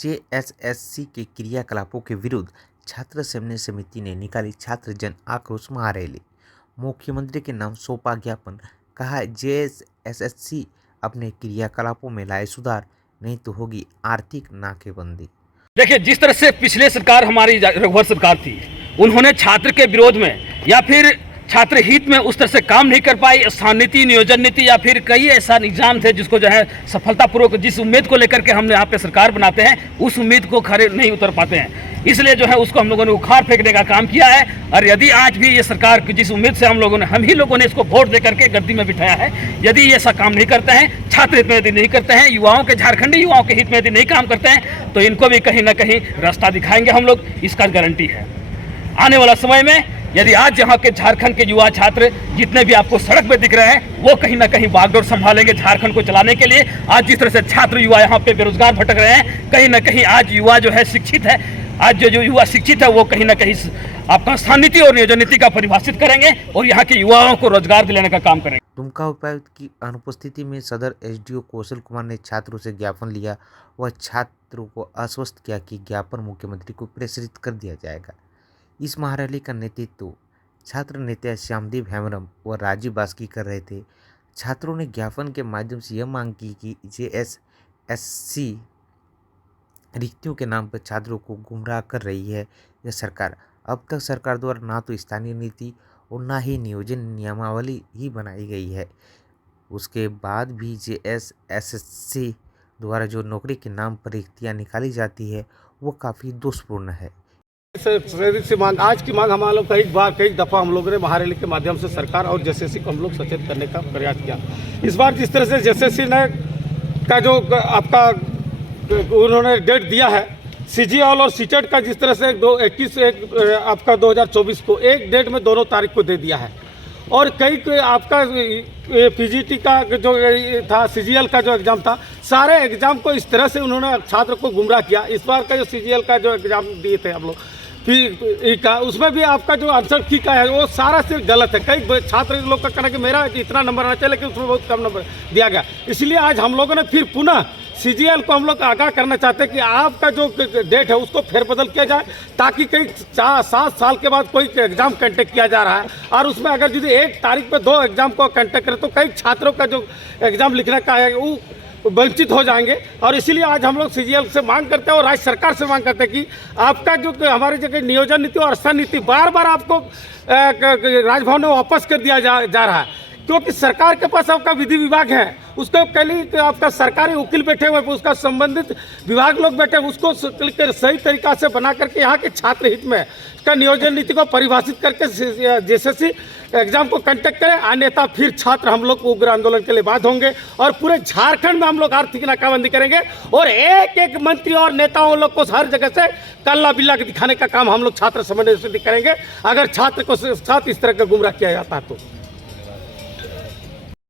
JSSC के क्रियाकलापों के विरुद्ध छात्र समन्वय समिति ने निकाली छात्र जन आक्रोश महारैली। मुख्यमंत्री के नाम सौंपा ज्ञापन। कहा जेएसएससी अपने क्रियाकलापों में लाए सुधार, नहीं तो होगी आर्थिक नाकेबंदी। देखिए, जिस तरह से पिछले सरकार हमारी रघुवर सरकार थी, उन्होंने छात्र के विरोध में या फिर छात्र हित में उस तरह से काम नहीं कर पाई। स्थान नीति, नियोजन नीति या फिर कई ऐसा निजाम थे जिसको जो है सफलतापूर्वक, जिस उम्मीद को लेकर के हम यहाँ पे सरकार बनाते हैं, उस उम्मीद को खरे नहीं उतर पाते हैं। इसलिए जो है उसको हम लोगों ने उखाड़ फेंकने का काम किया है। और यदि आज भी ये सरकार की जिस उम्मीद से हम ही लोगों ने इसको वोट दे करके गद्दी में बिठाया है, यदि ये ऐसा काम नहीं करते हैं, छात्र हित में यदि नहीं करते हैं, युवाओं के, झारखंडी युवाओं के हित में यदि नहीं काम करते हैं, तो इनको भी कहीं ना कहीं रास्ता दिखाएंगे हम लोग, इसका गारंटी है। आने वाला समय में यदि आज यहाँ के झारखंड के युवा छात्र जितने भी आपको सड़क पे दिख रहे हैं, वो कहीं ना कहीं बागडोर संभालेंगे झारखंड को चलाने के लिए। आज जिस तरह से छात्र युवा यहाँ पे बेरोजगार भटक रहे हैं, कहीं ना कहीं आज युवा जो है शिक्षित है, आज जो युवा शिक्षित है वो कहीं ना कहीं आपका स्थान नीति और नियोजन नीति का परिभाषित करेंगे और यहाँ के युवाओं को रोजगार दिलाने का काम करेंगे। दुमका उपायुक्त की अनुपस्थिति में सदर एसडीओ कौशल कुमार ने छात्रों से ज्ञापन लिया। वह छात्रों को आश्वस्त किया कि ज्ञापन मुख्यमंत्री को प्रेषित कर दिया जाएगा। इस महारैली का नेतृत्व छात्र नेता श्यामदेव हेम्ब्रम व राजीव बास्की कर रहे थे। छात्रों ने ज्ञापन के माध्यम से यह मांग की कि जेएसएससी रिक्तियों के नाम पर छात्रों को गुमराह कर रही है। यह सरकार, अब तक सरकार द्वारा ना तो स्थानीय नीति और ना ही नियोजन नियमावली ही बनाई गई है। उसके बाद भी जेएसएससी द्वारा जो नौकरी के नाम पर रिक्तियाँ निकाली जाती है वो काफ़ी दोषपूर्ण है। से मांग, आज की मांग हम लोग कई दफ़ा हम लोगों ने महारैली के माध्यम से सरकार और जेएसएससी को हम लोग सचेत करने का प्रयास किया। इस बार जिस तरह से जेएसएससी ने का जो आपका उन्होंने डेट दिया है, सीजीएल और सीटेट का जिस तरह से 21 आपका 2024 को एक डेट में दोनों तारीख को दे दिया है। और कई आपका पीजीटी का जो था, सीजीएल का जो एग्ज़ाम था, सारे एग्ज़ाम को इस तरह से उन्होंने छात्र को गुमराह किया। इस बार का जो सीजीएल का जो एग्ज़ाम दिए थे हम लोग का, उसमें भी आपका जो आंसर की का है वो सारा सिर्फ गलत है। कई छात्र लोग का कहना कि मेरा इतना नंबर आना चाहिए, लेकिन उसमें बहुत कम नंबर दिया गया। इसलिए आज हम लोगों ने फिर पुनः सीजीएल को हम लोग आगाह करना चाहते हैं कि आपका जो डेट है उसको फेरबदल किया जाए, ताकि कई 7 साल के बाद कोई एग्ज़ाम कंडक्ट किया जा रहा है और उसमें अगर यदि एक तारीख पे 2 एग्ज़ाम को कंडक्ट करें तो कई छात्रों का जो एग्ज़ाम लिखने का है वो वंचित हो जाएंगे। और इसीलिए आज हम लोग सीजीएल से मांग करते हैं और राज्य सरकार से मांग करते हैं कि आपका जो हमारी जगह नियोजन नीति और स्थान नीति बार बार आपको राजभवन में वापस कर दिया जा रहा है, क्योंकि सरकार के पास आपका विधि विभाग है, उसको कल आपका सरकारी वकील बैठे हुए, उसका संबंधित विभाग लोग बैठे, उसको सही तरीका से बना करके यहाँ के छात्र हित में का नियोजन नीति को परिभाषित करके जेएसएससी एग्जाम को कंडक्ट करें। अन्यथा फिर छात्र हम लोग उग्र आंदोलन के लिए बाध्य होंगे और पूरे झारखंड में हम लोग आर्थिक नाकाबंदी करेंगे और एक एक मंत्री और नेताओं लोग को हर जगह से कल्ला बिल्ला दिखाने का काम हम लोग छात्र समन्वय से करेंगे, अगर छात्र को साथ इस तरह का गुमराह किया जाता है तो।